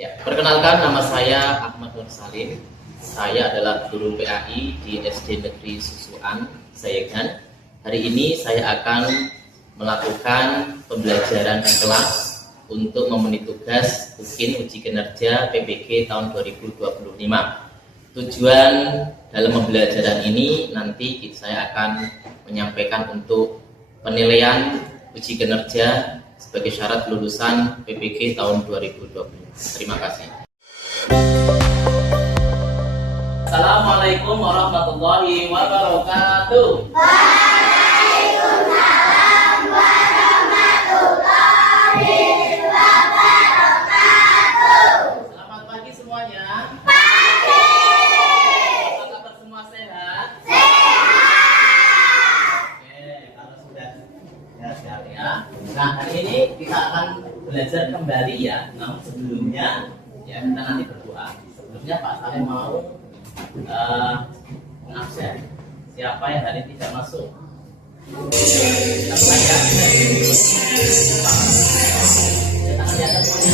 Ya, perkenalkan nama saya Ahmad Nur Salim. Saya adalah guru PAI di SD Negeri Susuan, Sayegan. Hari ini saya akan melakukan pembelajaran di kelas untuk memenuhi tugas UKIN uji kinerja PPG tahun 2025. Tujuan dalam pembelajaran ini nanti saya akan menyampaikan untuk penilaian uji kinerja sebagai syarat lulusan PPG tahun 2020. Terima kasih. Assalamualaikum warahmatullahi wabarakatuh. Waalaikumsalam warahmatullahi wabarakatuh. Selamat pagi semuanya. Pagi. Apa kabar semua, sehat? Sehat. Oke, kalau sudah sehat ya. Nah, hari ini kita akan belajar kembali ya. Namun sebelumnya ya kita nanti berdoa. Sebelumnya Pak Salim mau mengabsen siapa yang hari ini tidak masuk. Kita mulai ya. Tangan di atas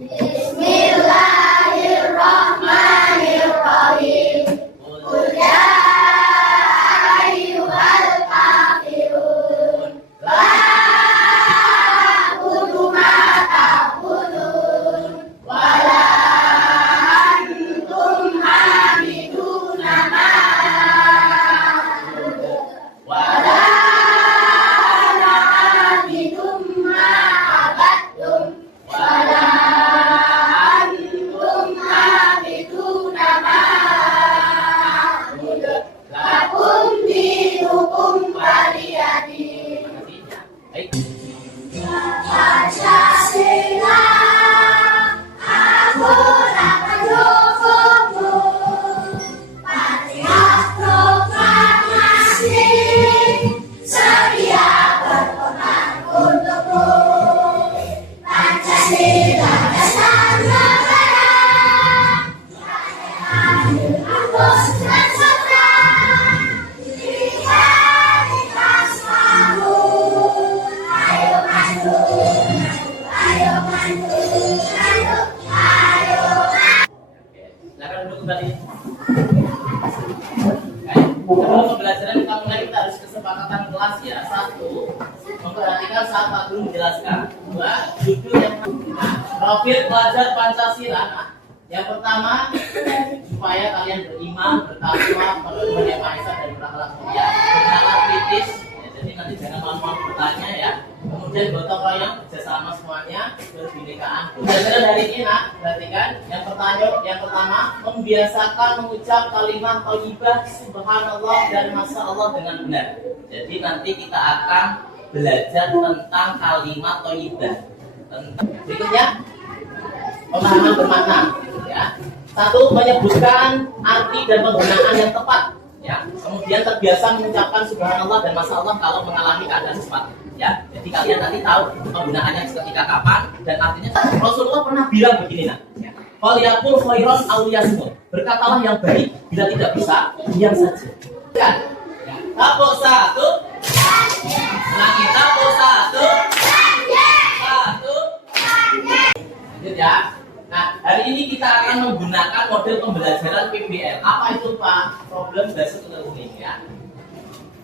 Bismillahirrahmanirrahim. Qul ya ayyuhal kafirun la a'budu ma ta'budun wa la antum hamiduna ma a'budu wa la ana hamidum ma abattum wa la sebelum pembelajaran kita mulai, kita harus kesepakatan kelas ya. Satu, memperhatikan saat Pak Guru menjelaskan. Dua, judul yang profil pelajar Pancasila. Nah, yang pertama, supaya kalian beriman, bertakwa, berdoa yang Maha Esa dan berakhlak mulia, bernalar kritis. Ya, jadi nanti jangan malu-malu bertanya ya. Kemudian gotong royong, kerjasama semuanya, kebinekaan. Pembelajaran hari ini, nak, perhatikan. Yang pertama, membiasakan mengucap kalimat thayyibah, subhanallah dan masya Allah dengan benar. Jadi nanti kita akan belajar tentang kalimat thayyibah. Berikutnya, pemahaman bermakna. Ya. Satu, menyebutkan arti dan penggunaan yang tepat. Ya. Kemudian terbiasa mengucapkan subhanallah dan masya Allah kalau mengalami keadaan sesuatu. Ya, jadi kalian nanti tahu penggunaannya ketika kapan dan artinya. Rasulullah pernah bilang begini, nak. Faliyakul khairan aw liyasmut. Berkatalah yang baik, bila tidak bisa, diam saja. Kan? Ya. Tapuk satu. Lagi tapuk satu. Satu. Lanjut ya. Nah, hari ini kita akan menggunakan model pembelajaran PBL. Apa itu, Pak? Problem based learning ya.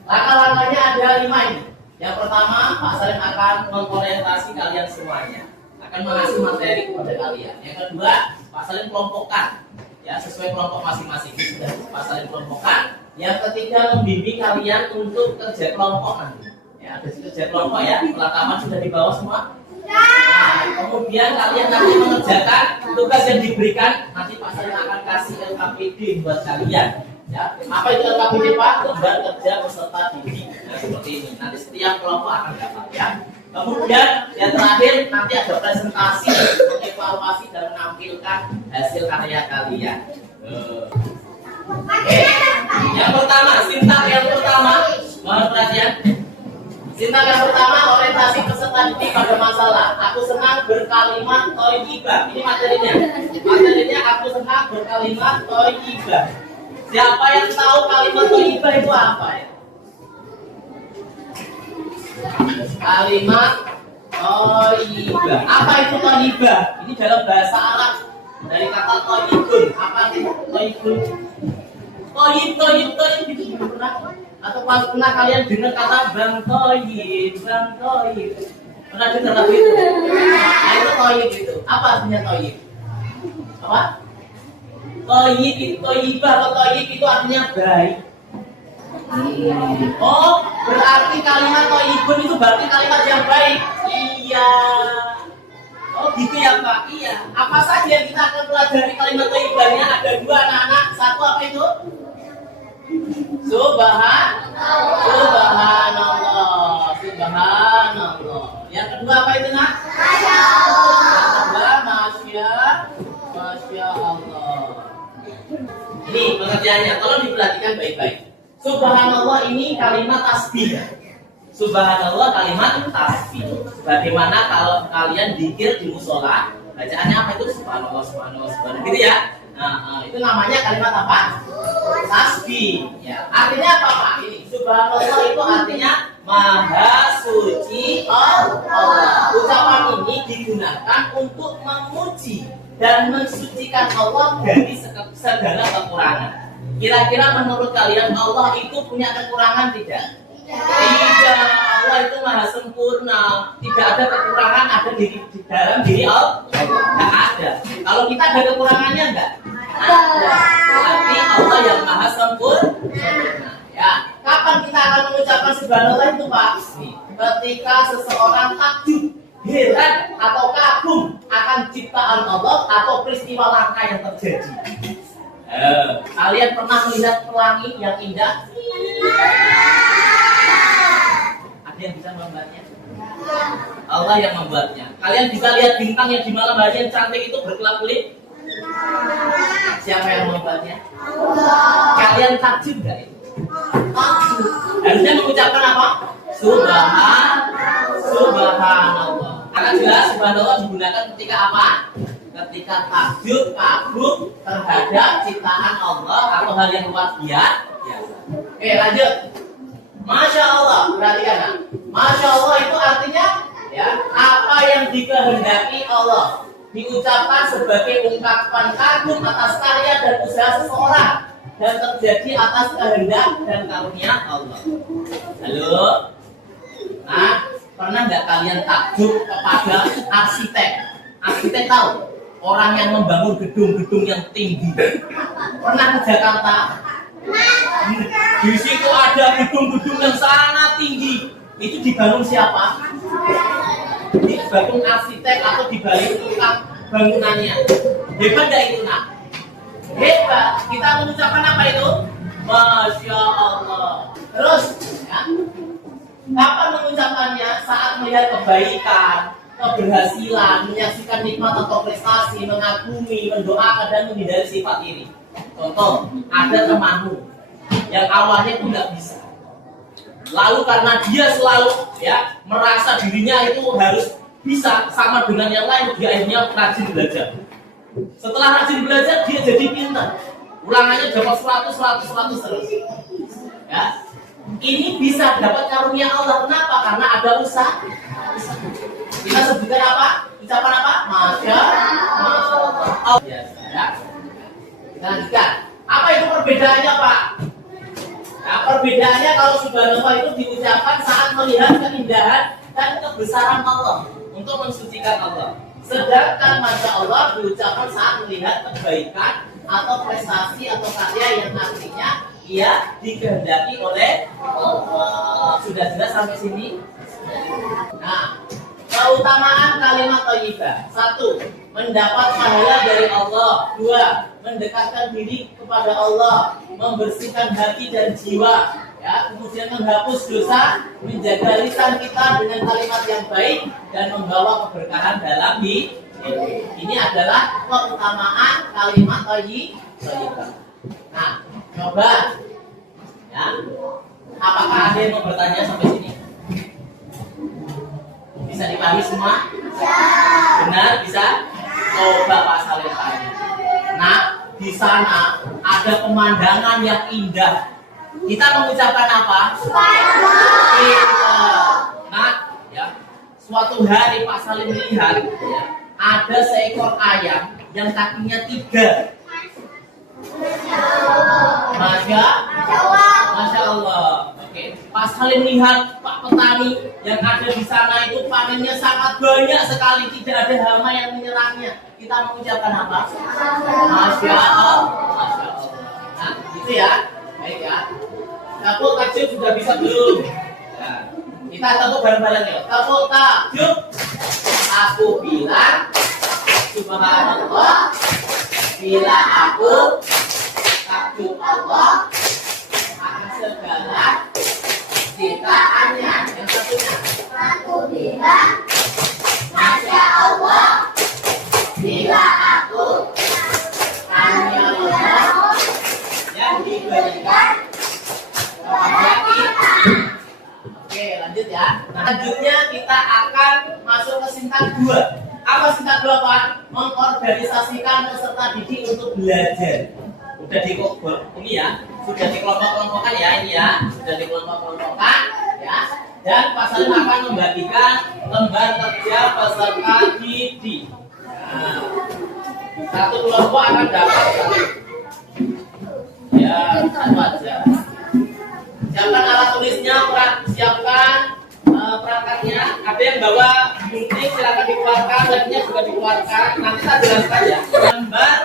Langkah-langkahnya ada 5 ini. Yang pertama, Pak Salim akan mengorientasi kalian semuanya, akan mengasih materi kepada kalian. Yang kedua, Pak Salim kelompokkan, ya sesuai kelompok masing-masing. Sudah Pak Salim kelompokkan. Yang ketiga, membimbing kalian untuk kerja kelompok nanti. Ya, ada kerja kelompok ya, perlengkapan sudah dibawa semua. Nah, kemudian kalian nanti mengerjakan tugas yang diberikan. Nanti Pak saya akan kasih LKPD buat kalian. Ya, apa itu LKPD Pak? Lembar kerja peserta didik. Nah, seperti ini. Nanti setiap kelompok akan dapat ya. Kemudian yang terakhir nanti ada presentasi, mengevaluasi dan menampilkan hasil karya kalian. Oke, yang pertama, sintak yang pertama, mohon perhatian. Sintak yang pertama, orientasi peserta didik pada masalah. Aku senang berkalimat thayyibah. Ini materinya. Materinya aku senang berkalimat thayyibah. Siapa yang tahu kalimat thayyibah itu apa ya? Kalimat thayyibah. Apa itu thayyibah? Ini dalam bahasa Arab dari kata thayyibun. Apa itu thayyibun? Toyib gitu pernah? Atau pernah kalian dengar kata bang toyib? Pernah dengar lagu itu? Nah, itu toyib itu. Apa artinya toyib? Apa? Toyib itu toyibah atau toyib itu artinya baik. Oh, berarti kalimat toyibun itu berarti kalimat yang baik. Iya. Oh gitu ya Pak. Iya. Apa saja yang kita akan pelajari kalimat toyibahnya? Ada dua anak-anak. Satu apa itu? Subhanallah. Yang kedua apa itu nak? Masya Allah. Masya Allah. Ini pengertiannya. Tolong diperhatikan baik-baik. Subhanallah ini kalimat tasbih. Subhanallah kalimat tasbih. Bagaimana kalau kalian zikir di mushola, bacaannya apa itu? Subhanallah, gitu ya. Nah, itu namanya kalimat apa? Tasbih. Ya. Artinya apa Pak? Ini Subhanallah itu artinya Maha Suci Allah. Ucapan ini digunakan untuk memuji dan mensucikan Allah dari segala kekurangan. Kira-kira menurut kalian Allah itu punya kekurangan tidak? Tidak, Allah itu maha sempurna. Tidak ada kekurangan ada di dalam diri Allah. Tidak ada. Kalau kita ada kekurangannya enggak? Ada. Berarti Allah yang maha sempurna. Ya. Kapan kita akan mengucapkan subhanallah itu Pak? Ketika seseorang takjub, heran atau kagum akan ciptaan Allah atau peristiwa langka yang terjadi. Kalian pernah melihat pelangi yang indah? Ada yang bisa membuatnya? Allah yang membuatnya. Kalian bisa lihat bintang yang di malam hari yang cantik itu berkelap-kelip? Siapa yang membuatnya? Kalian takjub gak itu? Takjub. Harusnya mengucapkan apa? Subhanallah. Karena jelas subhanallah digunakan ketika apa? Ketika takjub, kagum terhadap ciptaan Allah atau hal yang luar biasa. Oke, lanjut. Masya Allah, perhatikan kan? Masya Allah itu artinya ya apa yang dikehendaki Allah diucapkan sebagai ungkapan kagum atas karya dan usaha seseorang dan terjadi atas kehendak dan karunia Allah. Halo, nah pernah nggak kalian takjub kepada arsitek? Arsitek tahu orang yang membangun gedung-gedung yang tinggi. Pernah ke Jakarta? Di situ ada gedung-gedung yang sangat tinggi. Itu dibangun siapa? Dibangun arsitek atau dibalik tukang bangunannya. Hebat gak itu nak? Hebat. Kita mengucapkan apa itu? Masya Allah. Terus, ya, kapan mengucapkannya? Saat melihat kebaikan, keberhasilan, menyaksikan nikmat atau prestasi, mengagumi, mendoakan dan menghindari sifat iri. Contoh, ada temanmu yang awalnya itu nggak bisa. Lalu karena dia selalu ya merasa dirinya itu harus bisa sama dengan yang lain, dia akhirnya rajin belajar. Setelah rajin belajar, dia jadi pintar. Ulangannya dapat 100 terus. Ya. Ini bisa dapat karunia Allah. Kenapa? Karena ada usaha. Kita sebutkan apa? Ucapan apa? Masya Allah. Ya. Kita lanjutkan. Apa itu perbedaannya Pak? Nah, perbedaannya kalau subhanallah itu diucapkan saat melihat keindahan dan kebesaran Allah untuk mensucikan Allah. Sedangkan Masya Allah diucapkan saat melihat kebaikan atau prestasi atau karya yang nantinya ia dikehendaki oleh Allah. Sudah jelas sampai sini? Nah, keutamaan kalimat thayyibah. 1. Mendapat pahala dari Allah. 2. Mendekatkan diri kepada Allah, membersihkan hati dan jiwa, ya, kemudian menghapus dosa, menjaga lisan kita dengan kalimat yang baik dan membawa keberkahan dalam hidup. Ini adalah keutamaan kalimat thayyibah. Nah, coba ya. Apakah ada yang mau bertanya sampai sini? Bisa dipahami semua? Benar, bisa? Coba Pak Salim tanya. Nah, di sana ada pemandangan yang indah. Kita mengucapkan apa? Nah, ya. Suatu hari Pak Salim melihat ya, ada seekor ayam yang kakinya 3. Masya Allah. Oke. Pas Salim lihat Pak petani yang ada di sana itu panennya sangat banyak sekali, tidak ada hama yang menyerangnya. Kita mengucapkan apa? Masya Allah. Masya Allah. Nah, gitu ya. Baik ya. Tepuk takjub sudah bisa belum? Ya. Kita tepuk bareng-bareng ya. Tepuk takjub. Aku bilang subhanallah. Bila aku takjub Allah akan segala ciptaannya. Yang satunya Aku bilang Masya Allah. Bila aku hanya Allah yang diberikan kepada kita. Oke, lanjut ya. Nah, lanjutnya kita akan masuk ke singkat 2. Apa singkat 2, Pak? Mengorganisasikan peserta didik untuk belajar. Sudah ini ya, sudah dikelompok-kelompokkan ya, ini ya, sudah dikelompok-kelompokkan ya. Dan Pak Salim akan membagikan lembar kerja peserta didik. Nah, satu kelompok akan dapat ya, satu aja. Siapkan alat tulisnya, siapkan perangkatnya. Ada yang bawa gunting, silakan dikeluarkan, labnya juga dikeluarkan. Nanti saya jelaskan ya. Gambar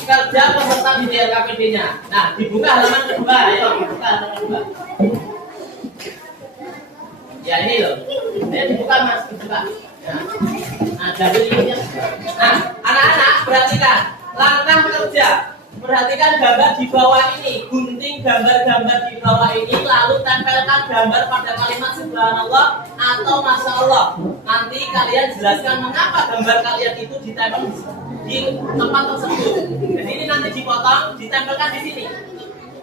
kerja peserta di LKPD-nya. Nah, dibuka halaman kedua, ayo dibuka halaman kedua. Ya ini loh. Ini dibuka Mas, dibuka. Ya. Nah, jadi ini. Nah, anak-anak perhatikan langkah kerja. Perhatikan gambar di bawah ini, gunting gambar-gambar di bawah ini, lalu tempelkan gambar pada kalimat subhanallah atau masya Allah. Nanti kalian jelaskan mengapa gambar kalian itu ditempel di tempat tersebut. Jadi ini nanti dipotong, ditempelkan di sini.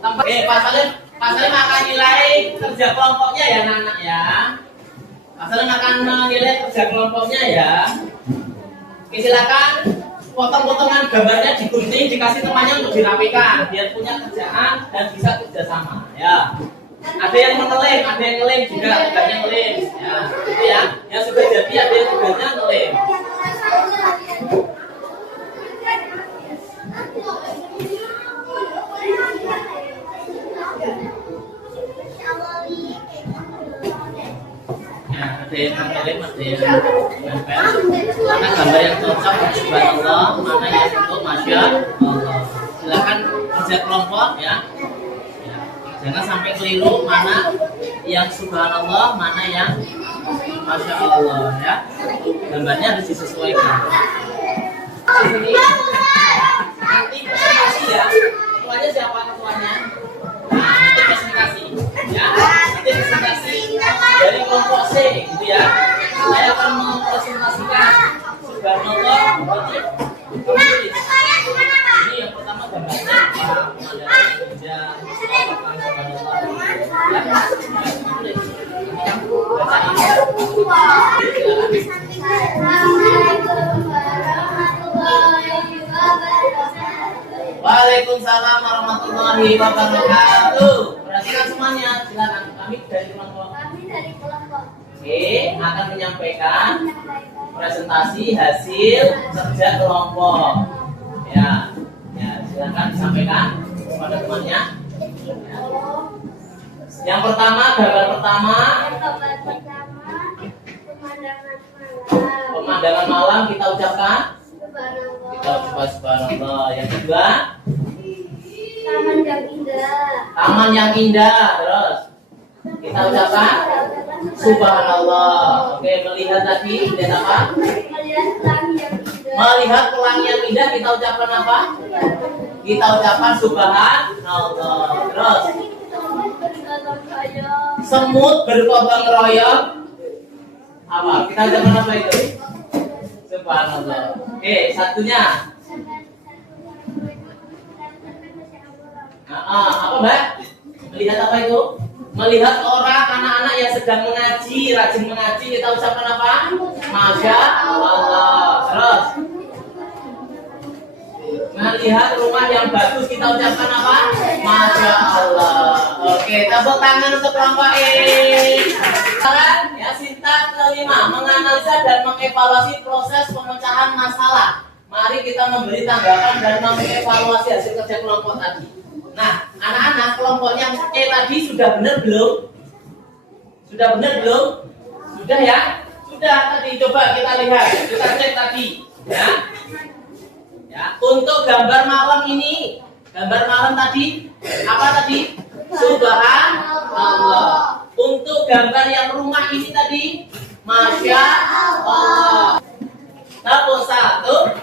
Pak Salim akan nilai kerja kelompoknya ya anak-anak ya. Pak Salim akan menilai kerja kelompoknya ya. Oke, silakan. Potong-potongan gambarnya digunting, dikasih temannya untuk dirapikan, biar punya kerjaan dan bisa kerjasama. Ya, ada yang mengelem, ada yang ngelem juga, tugasnya ngelem. Ya, itu ya. Yang sudah jadi ada yang tugasnya ngelem. Ada yang ngelem, ada yang nempel. Mana gambar yang cocok subhanallah, mana yang untuk masya Allah. Silakan kerja kelompok ya. Jangan sampai keliru mana yang subhanallah, mana yang masya Allah ya. Gambarnya harus disesuaikan. Ini nanti presentasi ya. Ketuanya siapa ketuanya? Nah, nanti presentasi ya. Nanti presentasi dari kelompok C gitu ya. Saya akan mempresentasikan subhanallah ini yang pertama gambarnya pemandangan kerja subhanallah Waalaikumsalam warahmatullahi wabarakatuh. Perhatikan semuanya, silakan. Kami dari kelompok. Oke, akan menyampaikan presentasi hasil kerja kelompok. Ya, silakan disampaikan kepada temannya. Ya. Yang pertama, gambar pertama. Pemandangan malam kita ucapkan. Kita ucapkan subhanallah. Yang kedua, Taman yang indah. Taman yang indah. Terus kita ucapkan subhanallah. Oke, melihat tadi lihat apa? Melihat pelangi yang indah kita ucapkan apa? Kita ucapkan subhanallah. Terus semut bergotong royong apa? Kita ucapkan apa itu? Subhanallah. Oke, satunya. Apa Mbak? Melihat apa itu? Melihat orang anak-anak yang sedang mengaji, rajin mengaji, kita ucapkan apa? Masya Allah. Terus melihat rumah yang bagus, kita ucapkan apa? Masya Allah. Oke, tepuk tangan untuk kelompok E. Sekarang ya sintak kelima, menganalisa dan mengevaluasi proses pemecahan masalah. Mari kita memberi tanggapan dan mengevaluasi hasil kerja kelompok tadi. Nah, anak-anak kelompok yang E tadi sudah benar belum? Sudah benar belum? Sudah ya? Sudah tadi, coba kita lihat, kita cek tadi, ya. Ya, untuk gambar malam ini, gambar malam tadi apa tadi? Subhanallah. Untuk gambar yang rumah ini tadi, Masya Allah. Tepuk satu.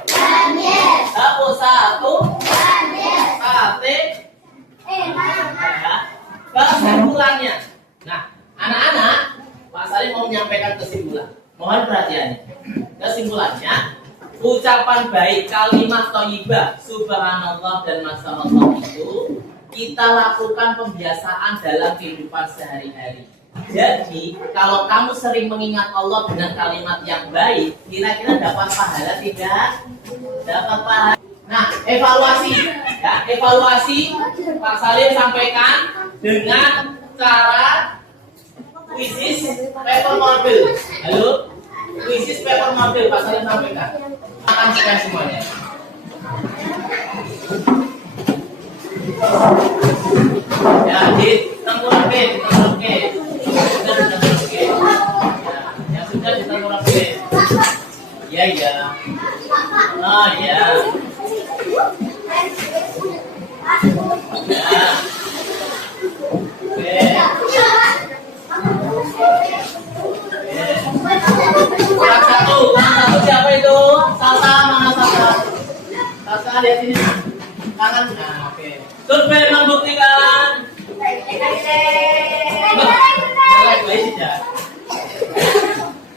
Tepuk satu. Sate. Ya, kesimpulannya. Nah, anak-anak, Pak Salim mau menyampaikan kesimpulan. Mohon perhatiannya. Kesimpulannya, ucapan baik, kalimat thayyibah, subhanallah dan masyaallah itu kita lakukan pembiasaan dalam kehidupan sehari-hari. Jadi, kalau kamu sering mengingat Allah dengan kalimat yang baik, kira-kira dapat pahala tidak? Dapat pahala. Nah, evaluasi, ya, evaluasi Pak Salim sampaikan dengan cara quizzes paper model. Halo, quizzes paper model Pak Salim sampaikan. Akan sekian semuanya. Ya, di tengkorak ya sudah di tengkorak ya ya. Ah ya. Kurang satu siapa itu? Salsa, mana Salsa? Salsa lihat sini. Tangan. Nah, oke. Survei membuktikan.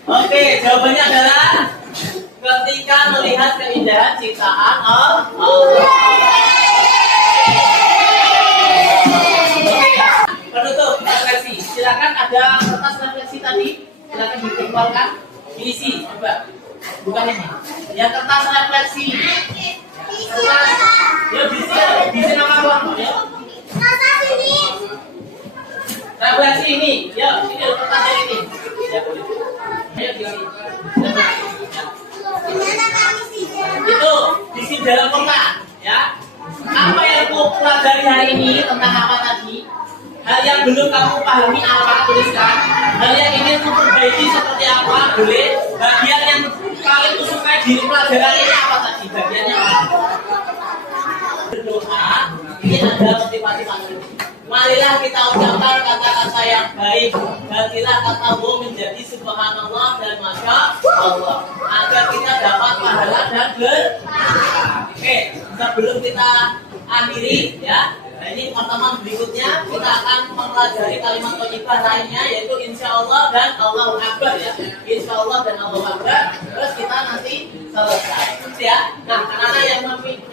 Oke, jawabannya adalah ketika melihat keindahan ciptaan Allah. Penutup refleksi. Silakan ada kertas refleksi tadi. Silakan dikeluarkan, diisi. Coba. Bukan ini. Ya kertas refleksi. Kertas. Ya diisi nama kelompok ya. Refleksi ini. Ya, ini kertasnya ini. Ya boleh. Ayo diisi. Itu diisi dalam kotak, ya. Apa yang kau pelajari hari ini tentang apa tadi? Hal yang belum kamu pahami apa tuliskan. Hal yang ingin kamu perbaiki seperti apa boleh. Bagian yang paling kau sukai di pelajaran ini apa tadi? Bagiannya apa? Berdoa. Ini ada motivasi masuk. Marilah kita ucapkan kata-kata yang baik. Gantilah katamu menjadi subhanallah dan masya Allah agar kita dapat pahala dan berkah. Oke, sebelum kita akhiri ya. Nah, ini pertemuan berikutnya kita akan mempelajari kalimat thayyibah lainnya yaitu insya Allah dan Allahu Akbar ya. Insya Allah dan Allahu Akbar. Terus kita nanti selesai ya. Nah, anak-anak yang tadi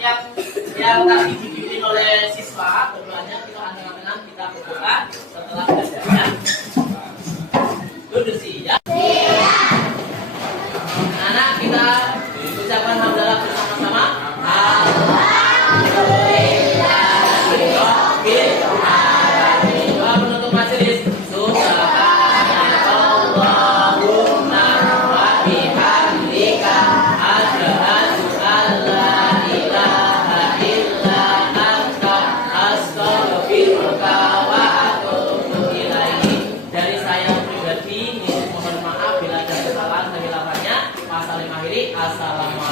dibimbing oleh siswa berdoanya kita akan kita berdoa setelah belajarnya. Duduk sih ya. Anak kita ucapkan hamdalah bersama-sama. Assalamualaikum.